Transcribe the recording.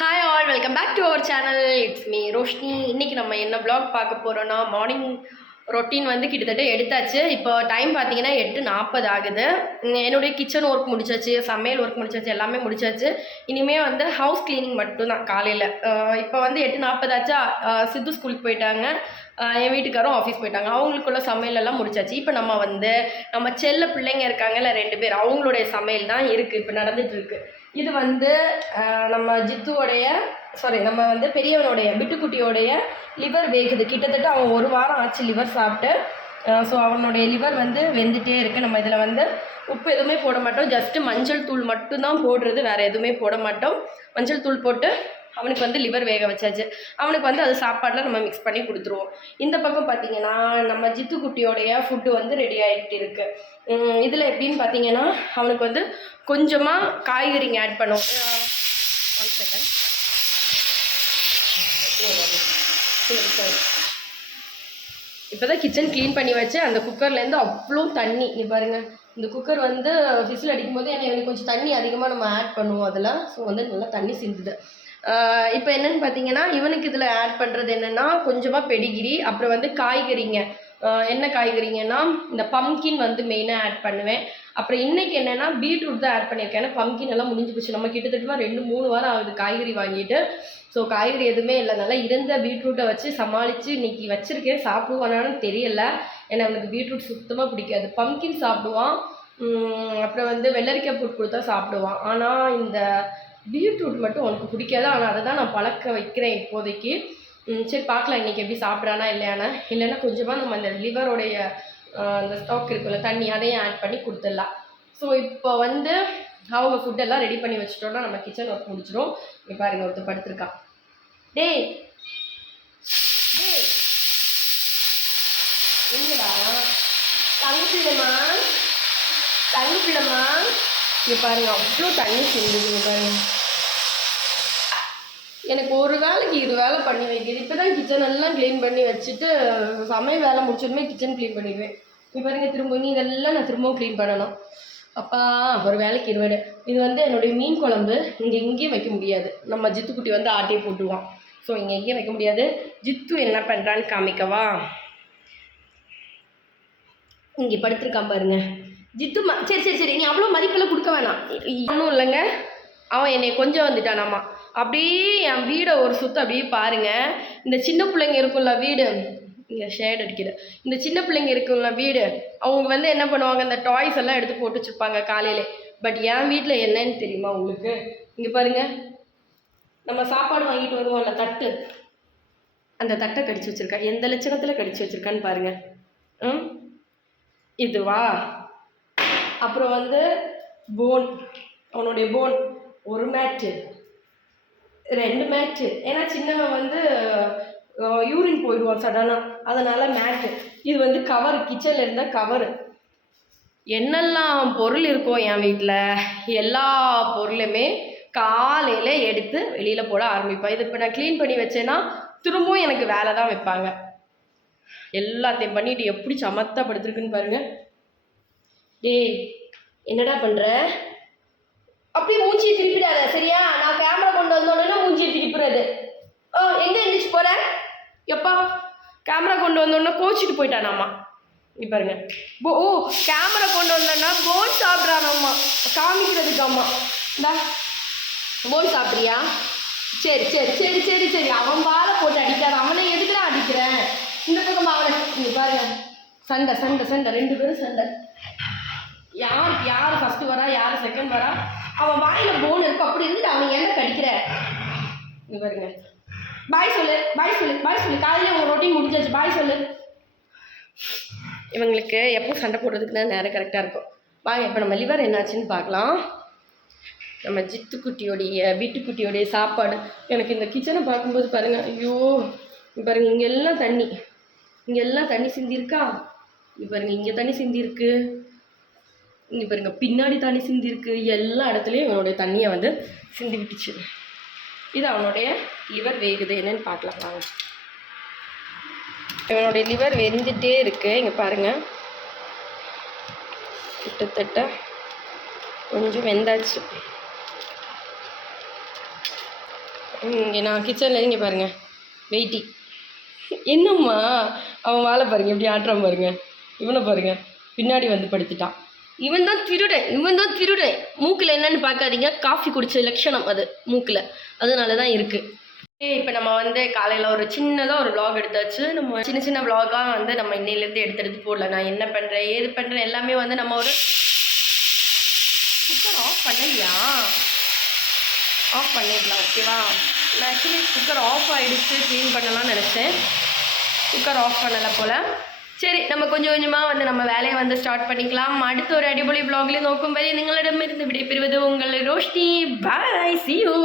Hi all, welcome back to our channel. It's me Roshini. இன்றைக்கி நம்ம என்ன vlog பார்க்க போகிறோன்னா, மார்னிங் ரொட்டீன் வந்து கிட்டத்தட்ட எடுத்தாச்சு. இப்போ டைம் பார்த்தீங்கன்னா 8:40 ஆகுது. என்னுடைய கிச்சன் ஒர்க் முடிச்சாச்சு, சமையல் ஒர்க் முடிச்சாச்சு, எல்லாமே முடிச்சாச்சு. இனிமேல் வந்து ஹவுஸ் க்ளீனிங் மட்டும்தான் காலையில். இப்போ வந்து 8:40 ஆச்சா. சித்து ஸ்கூலுக்கு போயிட்டாங்க, என் வீட்டுக்காரும் ஆஃபீஸ் போயிட்டாங்க. அவங்களுக்குள்ள சமையலெல்லாம் முடிச்சாச்சு. இப்போ நம்ம செல்ல பிள்ளைங்க இருக்காங்கல்ல 2 பேர், அவங்களுடைய சமையல் தான் இருக்குது, இப்போ நடந்துகிட்ருக்கு. இது வந்து நம்ம ஜித்துவோடைய நம்ம வந்து பெரியவனுடைய பிட்டுக்குட்டியோடைய லிவர் வேகுது. கிட்டத்தட்ட அவன் 1 வாரம் ஆச்சு லிவர் சாப்பிட்டு. ஸோ அவனுடைய லிவர் வந்து வெந்துகிட்டே இருக்குது. நம்ம இதில் வந்து உப்பு எதுவுமே போட மாட்டோம், ஜஸ்ட்டு மஞ்சள் தூள் மட்டும்தான் போடுறது, வேறு எதுவுமே போட மாட்டோம். மஞ்சள் தூள் போட்டு அவனுக்கு வந்து லிவர் வேக வச்சாச்சு. அவனுக்கு வந்து அது சாப்பாடில் நம்ம மிக்ஸ் பண்ணி கொடுத்துருவோம். இந்த பக்கம் பார்த்திங்கன்னா நம்ம ஜித்துக்குட்டியோடைய ஃபுட்டு வந்து ரெடி ஆகிட்டு இருக்குது. இதில் எப்படின்னு பார்த்தீங்கன்னா அவனுக்கு வந்து கொஞ்சமாக காய்கறிங்க ஆட் பண்ணும். 1 செகண்ட். இப்போ தான் கிச்சன் க்ளீன் பண்ணி வச்சு அந்த குக்கர்லேருந்து அவ்வளோ தண்ணி. இங்கே பாருங்கள், இந்த குக்கர் வந்து விசில் அடிக்கும் போது எனக்கு கொஞ்சம் தண்ணி அதிகமாக நம்ம ஆட் பண்ணுவோம் அதில். ஸோ வந்து நல்லா தண்ணி சிந்துது. இப்போ என்னென்னு பார்த்தீங்கன்னா இவனுக்கு இதில் ஆட் பண்ணுறது என்னென்னா கொஞ்சமாக பெடிகிரி, அப்புறம் வந்து காய்கறிங்க. என்ன காய்கறிங்கன்னா இந்த பம்கின் வந்து மெயினாக ஆட் பண்ணுவேன். அப்புறம் இன்றைக்கி என்னென்னா பீட்ரூட் தான் ஆட் பண்ணியிருக்கேன். ஏன்னா பம்கின் எல்லாம் முடிஞ்சு போச்சு. நம்ம கிட்டத்தட்ட 2-3 வாரம் ஆகுது காய்கறி வாங்கிட்டு. ஸோ காய்கறி எதுவுமே இல்லைனால இருந்த பீட்ரூட்டை வச்சு சமாளித்து இன்றைக்கி வச்சுருக்கேன். சாப்பிடுவானான்னு தெரியல, ஏன்னா அவனுக்கு பீட்ரூட் சுத்தமாக பிடிக்காது. பம்கின் சாப்பிடுவான், அப்புறம் வந்து வெள்ளரிக்காய் போட்டு கொடுத்தா சாப்பிடுவான். ஆனால் இந்த பீட்ரூட் மட்டும் அவனுக்கு பிடிக்காது. ஆனால் அதை தான் நான் பழக்க வைக்கிறேன் இப்போதைக்கு. சரி பார்க்கலாம் இன்றைக்கி எப்படி சாப்பிட்றானா இல்லைன்னா கொஞ்சமாக நம்ம அந்த லிவரோடைய அந்த ஸ்டாக் இருக்குல்ல தண்ணி, அதையும் ஆட் பண்ணி கொடுத்துடலாம். ஸோ இப்போ வந்து அவங்க ஃபுட்டெல்லாம் ரெடி பண்ணி வச்சுட்டோன்னா நம்ம கிச்சன் ஒர்க் முடிச்சிடும். இப்போ பாருங்க, ஒருத்தர் படுத்துருக்கான். டேய் என்னடா தங்கப்பிள்ளமா இங்கே பாருங்க, அவ்வளோ தண்ணி சிந்துங்க பாருங்க. எனக்கு ஒரு வேலைக்கு 2 வேலை பண்ணி வைக்கிது. இப்போ தான் கிச்சன் எல்லாம் க்ளீன் பண்ணி வச்சுட்டு சமையல் வேலை முடிச்சதுமே கிச்சன் க்ளீன் பண்ணிடுவேன். இப்போ பாருங்க, திரும்ப இதெல்லாம் நான் திரும்பவும் க்ளீன் பண்ணணும். அப்பா ஒரு வேலைக்கு 20. இது வந்து என்னுடைய மீன் குழம்பு. எங்கேயும் வைக்க முடியாது, நம்ம ஜித்துக்குட்டி வந்து ஆட்டையை போட்டுருவான். ஸோ எங்கேயும் வைக்க முடியாது. ஜித்து என்ன பண்ணுறான்னு காமிக்கவா? இங்கே படுத்துருக்கான் பாருங்க ஜித்து. சரி நீ அவ்வளோ மதிப்பெல்லாம் கொடுக்க வேணாம். ஒன்றும் இல்லைங்க, அவன் என்னை கொஞ்சம் வந்துட்டானாம்மா. அப்படியே என் வீடை ஒரு சுற்று அப்படியே பாருங்கள். இந்த சின்ன பிள்ளைங்க இருக்கும்ல வீடு, இங்கே ஷேட் அடிக்குது. இந்த சின்ன பிள்ளைங்க இருக்கும்ல வீடு, அவங்க வந்து என்ன பண்ணுவாங்க, இந்த டாய்ஸ் எல்லாம் எடுத்து போட்டு வச்சுருப்பாங்க காலையிலே. பட் என் வீட்டில் என்னன்னு தெரியுமா உங்களுக்கு? இங்கே பாருங்கள், நம்ம சாப்பாடு வாங்கிட்டு வருவோம்ல தட்டு, அந்த தட்டை கடிச்சு வச்சுருக்கா. எந்த லட்சணத்தில் கடிச்சு வச்சுருக்கான்னு பாருங்கள். இதுவா? அப்புறம் வந்து போன், அவனுடைய போன் 1 மேட்டு 2 மேட்டு. ஏன்னா சின்னவன் வந்து யூரின் போயிடுவான் சடனாக, அதனால் மேட்டு. இது வந்து கவர், கிச்சனில் இருந்த கவரு. என்னெல்லாம் பொருள் இருக்கோ என் வீட்டில் எல்லா பொருளுமே காலையில் எடுத்து வெளியில் போட ஆரம்பிப்பேன். இது இப்போ நான் க்ளீன் பண்ணி வச்சேன்னா திரும்பவும் எனக்கு வேலை தான் வைப்பாங்க. எல்லாத்தையும் பண்ணிட்டு எப்படி சமத்தப்படுத்திருக்குன்னு பாருங்கள். டேய் என்னடா பண்ணுற? அப்படியே மூஞ்சியை திருப்பிடாத சரியா? நான் கேமரா கொண்டு வந்தோன்னா மூஞ்சியை திருப்புறது. எங்கே எழுந்திரிச்சு போகிற? எப்பா கேமரா கொண்டு வந்தோன்னா கோச்சிட்டு போயிட்டானாம்மா. இப்போ பாருங்க, கேமரா கொண்டு வந்தோன்னா போன் சாப்பிட்றானாம்மா, காமிக்கிறதுக்காம்மா. இந்தா போன் சாப்பிட்றியா? சரி அவன் பாலை போட்டு அடிக்காத. அவனை எதுக்குடா அடிக்கிறேன்? இந்த பக்கம் அவனை இங்கே பாருங்க, சண்டை 2 பேரும் சண்டை. யார் ஃபஸ்ட்டு வரா, யார் செகண்ட் வரா? அவன் வாயில் போன் இருக்கும், அப்படி இருந்துட்டு அவன் என்ன கடிக்கிற? இங்கே பாருங்க, பாய் சொல்லு. காலையில் உங்கள் ரொட்டீன் முடிஞ்சாச்சு, பாய் சொல்லு. இவங்களுக்கு எப்போ சண்டை போடுறதுக்கு தான் நேரம் கரெக்டாக இருக்கும். வாங்க இப்போ நம்ம லிவர் என்னாச்சுன்னு பார்க்கலாம். நம்ம வீட்டுக்குட்டியோடைய சாப்பாடு. எனக்கு இந்த கிச்சனை பார்க்கும்போது பாருங்கள், ஐயோ பாருங்கள், இங்கெல்லாம் தண்ணி சிந்திருக்கா. இங்கே பாருங்கள், இங்கே தண்ணி சிந்திருக்கு, இங்கே பாருங்க பின்னாடி தண்ணி சிந்திருக்கு. எல்லா இடத்துலையும் இவனுடைய தண்ணியை வந்து சிந்தி விட்டுச்சு. இது அவனுடைய லிவர் வேகுது. என்னன்னு பார்க்கலாம் வாங்க. இவனுடைய லிவர் வெந்துட்டே இருக்கு. இங்கே பாருங்கள், கிட்டத்தட்ட கொஞ்சம் வெந்தாச்சு. இங்கே நான் கிச்சனில் இங்கே பாருங்கள் வெயிட்டி. என்னம்மா அவன் வாழை பாருங்க எப்படி ஆட்டுறான் பாருங்க. இவனை பாருங்க பின்னாடி வந்து படுத்துட்டான். இவன் தான் திருடன். மூக்கில் என்னன்னு பார்க்காதீங்க, காஃபி குடிச்ச லட்சணம் அது மூக்கில், அதனால தான் இருக்குது. இப்போ நம்ம வந்து காலையில் ஒரு சின்னதாக ஒரு vlog எடுத்தாச்சு. நம்ம சின்ன சின்ன vlog-ஆக வந்து நம்ம இன்னையிலேருந்து எடுத்து போடல. நான் என்ன பண்ணுறேன் ஏது பண்ணுறேன் எல்லாமே வந்து நம்ம ஒரு குக்கர் ஆஃப் பண்ணலையா, ஆஃப் பண்ணிடலாம் ஓகேவா. நான் ஆக்சுவலி குக்கர் ஆஃப் ஆகிடுச்சு, க்ளீன் பண்ணலாம்னு நினச்சேன். குக்கர் ஆஃப் பண்ணலை போல். சரி நம்ம கொஞ்சம் கொஞ்சமாக வந்து நம்ம வேலையை வந்து ஸ்டார்ட் பண்ணிக்கலாம். அடுத்த ஒரு அடிப்பொலி vlog-ல் நோக்கும் வரை நிங்களிடமிருந்து விடைபெறுவது உங்கள் ரோஷினி. பாய், see you.